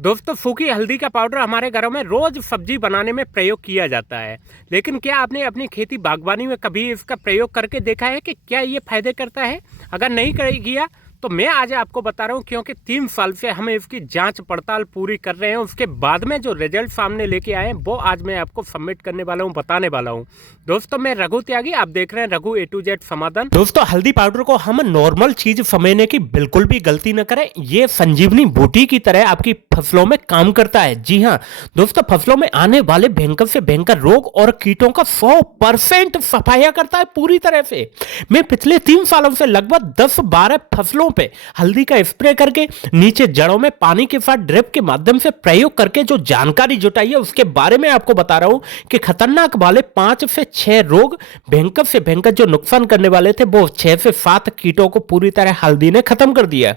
दोस्तों, सूखी हल्दी का पाउडर हमारे घरों में रोज सब्जी बनाने में प्रयोग किया जाता है। लेकिन क्या आपने अपनी खेती बागवानी में कभी इसका प्रयोग करके देखा है कि क्या ये फायदे करता है? अगर नहीं किया तो मैं आज आपको बता रहा हूँ, क्योंकि 3 साल से हम इसकी जांच पड़ताल पूरी कर रहे हैं। उसके बाद में जो रिजल्ट सामने लेके आए हैं वो आज मैं आपको सबमिट करने वाला हूँ, बताने वाला हूँ। दोस्तों, मैं रघु त्यागी, आप देख रहे हैं रघु A to Z समाधान। दोस्तों, हल्दी पाउडर को हम नॉर्मल चीज समझने की बिल्कुल भी गलती न करें। ये संजीवनी बूटी की तरह आपकी फसलों में काम करता है। जी हाँ दोस्तों, फसलों में आने वाले भयंकर से भयंकर रोग और कीटों का 100% सफाया करता है पूरी तरह से। मैं पिछले 3 सालों से लगभग 10-12 फसलों पे हल्दी का स्प्रे करके नीचे जड़ों में पानी के साथ ड्रिप के माध्यम से प्रयोग करके जो जानकारी जुटाई है उसके बारे में आपको बता रहा हूं कि खतरनाक वाले 5 से 6 रोग, भयंकर से भयंकर जो नुकसान करने वाले थे, वो 6 से 7 कीटों को पूरी तरह हल्दी ने खत्म कर दिया।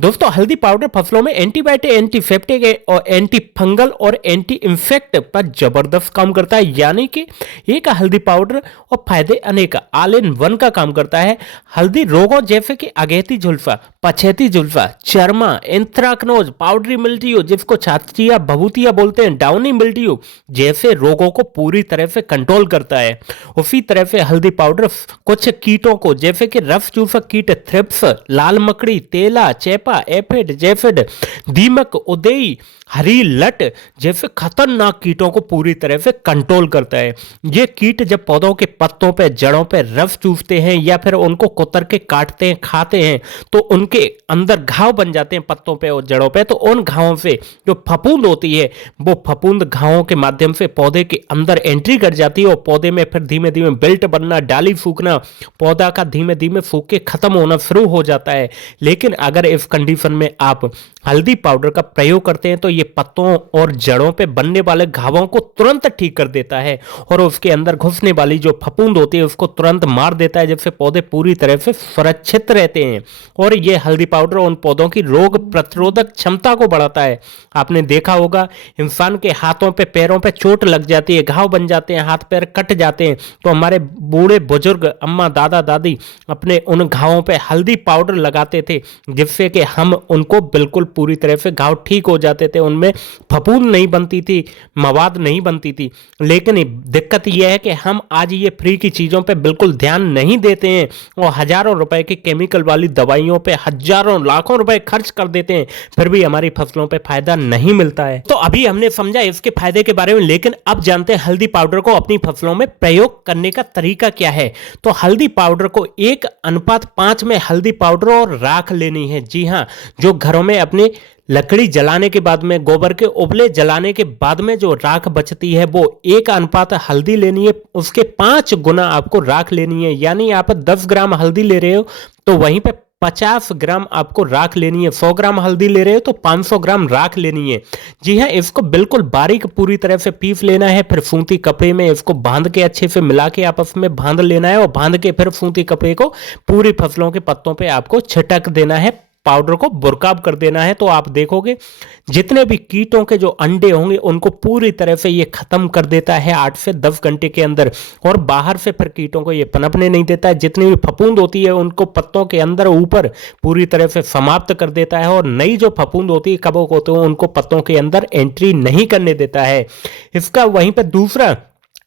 दोस्तों, हल्दी पाउडर फसलों में एंटीबायोटिक, एंटीसेप्टिक और एंटी फंगल और एंटी इंफेक्ट पर जबरदस्त काम करता है। यानी कि एक हल्दी पाउडर और फायदे अनेक, ऑल इन वन का काम करता है। हल्दी रोगों जैसे कि अगेती जुल्फा, पछेती जुल्फा, चर्मा, एंथ्राकनोज, पाउडरी मिल्ट्यू जिसको छातिया भभूतिया बोलते हैं, डाउनी मिल्ट्यू जैसे रोगों को पूरी तरह से कंट्रोल करता है। उसी तरह से हल्दी पाउडर कुछ कीटों को जैसे कि रफ चूसक कीट, थ्रिप्स, लाल मकड़ी, तेला, चेपा, एफिड, जेफिड, दीमक, उदेई, हरी लट जैसे खतरनाक कीटों को पूरी तरह से कंट्रोल करता है। ये कीट जब पौधों के पत्तों पे, जड़ों पे रस चूसते हैं या फिर उनको कुतर के काटते हैं, खाते हैं, तो उनके अंदर घाव बन जाते हैं पत्तों पे और जड़ों पे। तो उन घावों से जो फफूंद होती है, वो फफूंद घावों के माध्यम से पौधे के अंदर एंट्री कर जाती है और पौधे में फिर धीमे धीमे बेल्ट बनना, डाली सूखना, पौधा का धीमे धीमे सूख के खत्म होना शुरू हो जाता है। लेकिन अगर इस कंडीशन में आप हल्दी पाउडर का प्रयोग करते हैं तो ये पत्तों और जड़ों पे बनने वाले घावों को तुरंत ठीक कर देता है और उसके अंदर घुसने वाली जो फफूंद होती है उसको तुरंत मार देता है, जिससे पौधे पूरी तरह से सुरक्षित रहते हैं। और ये हल्दी पाउडर उन पौधों की रोग प्रतिरोधक क्षमता को बढ़ाता है। आपने देखा होगा, इंसान के हाथों पे, पैरों पे चोट लग जाती है, घाव बन जाते हैं, हाथ पैर कट जाते हैं, तो हमारे बूढ़े बुजुर्ग, अम्मा, दादा, दादी अपने उन घावों पे हल्दी पाउडर लगाते थे, जिससे कि हम उनको बिल्कुल पूरी तरह से घाव ठीक हो जाते थे, उनमें फफूंद नहीं बनती थी, मवाद नहीं बनती थी। लेकिन दिक्कत यह है कि हम आज ये फ्री की चीज़ों पे बिल्कुल ध्यान नहीं देते हैं और हजारों रुपए की केमिकल वाली दवाइयों पे हजारों लाखों रुपए खर्च कर देते हैं, फिर भी हमारी फसलों पे फायदा नहीं मिलता है। तो अभी हमने समझा इसके फायदे के बारे में, लेकिन अब जानते हैं हल्दी पाउडर को अपनी फसलों में प्रयोग करने का तरीका क्या है। तो हल्दी पाउडर को 1:5 में हल्दी पाउडर और राख लेनी है। जी हाँ, जो घरों में अपने लकड़ी जलाने के बाद में, गोबर के उपले जलाने के बाद में जो राख बचती है, वो 1 हल्दी लेनी है, उसके 5 गुना आपको राख लेनी है। यानी आप 10 ग्राम हल्दी ले रहे हो तो वहीं पे 50 ग्राम आपको राख लेनी है। 100 ग्राम हल्दी ले रहे हो तो 500 ग्राम राख लेनी है। जी हाँ, इसको बिल्कुल बारीक पूरी तरह से पीस लेना है। फिर फूंती कपड़े में इसको बांध के अच्छे से मिला के आपस में बांध लेना है और बांध के फिर फूंती कपड़े को पूरी फसलों के पत्तों पे आपको छिटक देना है, पाउडर को बुरकाब कर देना है। तो आप देखोगे जितने भी कीटों के जो अंडे होंगे उनको पूरी तरह से ये खत्म कर देता है 8 से 10 घंटे के अंदर, और बाहर से फिर कीटों को ये पनपने नहीं देता है। जितनी भी फफूंद होती है उनको पत्तों के अंदर ऊपर पूरी तरह से समाप्त कर देता है, और नई जो फफूंद होती है, कवक होते हैं, उनको पत्तों के अंदर एंट्री नहीं करने देता है। इसका वहीं पर दूसरा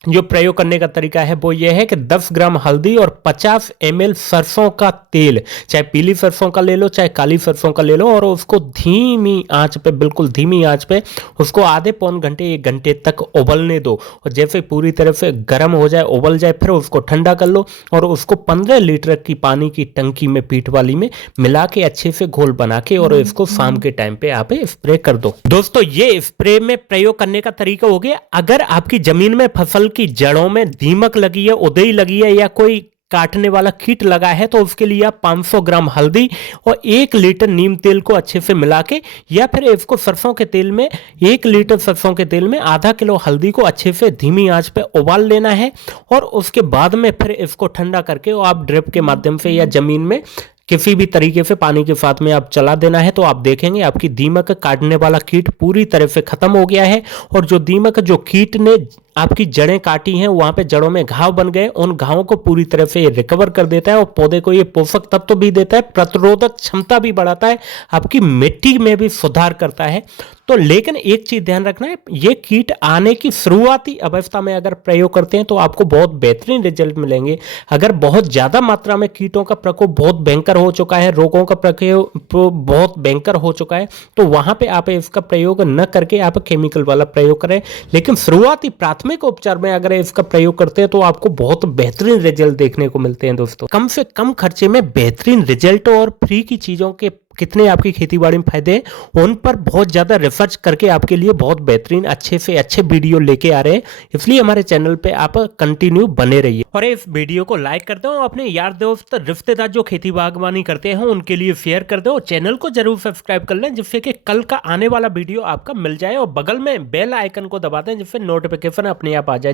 जो प्रयोग करने का तरीका है वो ये है कि 10 ग्राम हल्दी और 50 ml सरसों का तेल, चाहे पीली सरसों का ले लो चाहे काली सरसों का ले लो, और उसको धीमी आंच पे, बिल्कुल धीमी आंच पे उसको आधे पौन घंटे 1 घंटे तक उबलने दो। और जैसे पूरी तरह से गर्म हो जाए, उबल जाए, फिर उसको ठंडा कर लो और उसको 15 लीटर की पानी की टंकी में, पीठ वाली में मिला के अच्छे से घोल बना के और इसको शाम के टाइम पे आप स्प्रे कर दो। दोस्तों, ये स्प्रे में प्रयोग करने का तरीका हो गया। अगर आपकी जमीन में फसल की जड़ों में दीमक लगी है, उदेई लगी है या कोई काटने वाला कीट लगा है, तो उसके लिए आप 500 ग्राम हल्दी और 1 लीटर नीम तेल को अच्छे से मिला के, या फिर इसको सरसों के तेल में, 1 लीटर सरसों के तेल में आधा किलो हल्दी को अच्छे से धीमी आंच पे उबाल लेना है, और उसके बाद में फिर इसको ठंडा करके और आप ड्रिप के माध्यम से या जमीन में किसी भी तरीके से पानी के साथ में आप चला देना है। तो आप देखेंगे आपकी दीमक काटने वाला कीट पूरी तरह से खत्म हो गया है, और जो दीमक, जो कीट ने आपकी जड़ें काटी हैं वहां पे जड़ों में घाव बन गए, उन घावों को पूरी तरह से ये रिकवर कर देता है और पौधे को ये पोषक तत्व भी देता है, प्रतिरोधक क्षमता भी बढ़ाता है, आपकी मिट्टी में भी सुधार करता है। तो लेकिन एक चीज ध्यान रखना है, ये कीट आने की शुरुआती अवस्था में अगर प्रयोग करते हैं तो आपको बहुत बेहतरीन रिजल्ट मिलेंगे। अगर बहुत ज्यादा मात्रा में कीटों का प्रकोप बहुत भयंकर हो चुका है, रोगों का प्रकोप बहुत भयंकर हो चुका है, तो वहां पे आप इसका प्रयोग न करके आप केमिकल वाला प्रयोग करें। लेकिन शुरुआती प्राथमिक उपचार में अगर इसका प्रयोग करते हैं तो आपको बहुत बेहतरीन रिजल्ट देखने को मिलते हैं दोस्तों। कम से कम खर्चे में बेहतरीन रिजल्ट और फ्री की चीजों के कितने आपकी खेती बाड़ी में फायदे हैं उन पर बहुत ज्यादा रिसर्च करके आपके लिए बहुत बेहतरीन अच्छे से अच्छे वीडियो लेके आ रहे हैं, इसलिए हमारे चैनल पे आप कंटिन्यू बने रहिए और इस वीडियो को लाइक कर दो, अपने यार दोस्त रिश्तेदार जो खेती बागवानी करते हैं उनके लिए शेयर कर दो, चैनल को जरूर सब्सक्राइब कर लें जिससे कि कल का आने वाला वीडियो आपका मिल जाए और बगल में बेल आइकन को दबा दें जिससे नोटिफिकेशन अपने आप आ जाए।